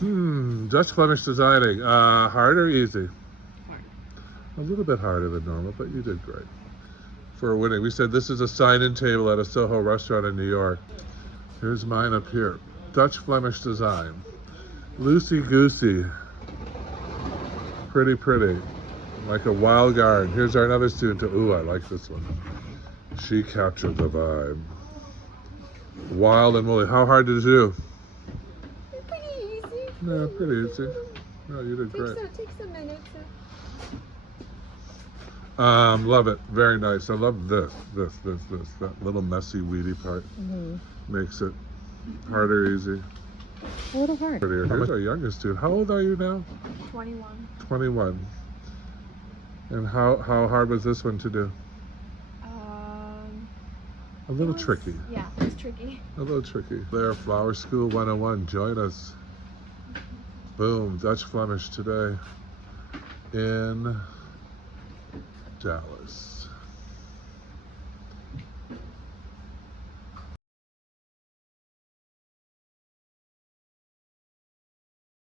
Dutch Flemish designing. Hard or easy? Hard. A little bit harder than normal, but you did great. For winning, we said this is a sign-in table at a Soho restaurant in New York. Here's mine up here. Dutch Flemish design. Loosey goosey. Pretty, pretty. Like a wild garden. Here's our another student. Ooh, I like this one. She captured the vibe. Wild and woolly. How hard did it do? Pretty easy. Yeah, pretty easy. No, you did great. Takes a minute. Love it. Very nice. I love this. That little messy, weedy part makes it harder, easy. A little hard. Prettier. Here's our youngest student. How old are you now? 21. 21. And how hard was this one to do? A little tricky. Yeah, it was tricky. A little tricky. There, Flower School 101. Join us. Boom. Dutch Flemish today in Dallas.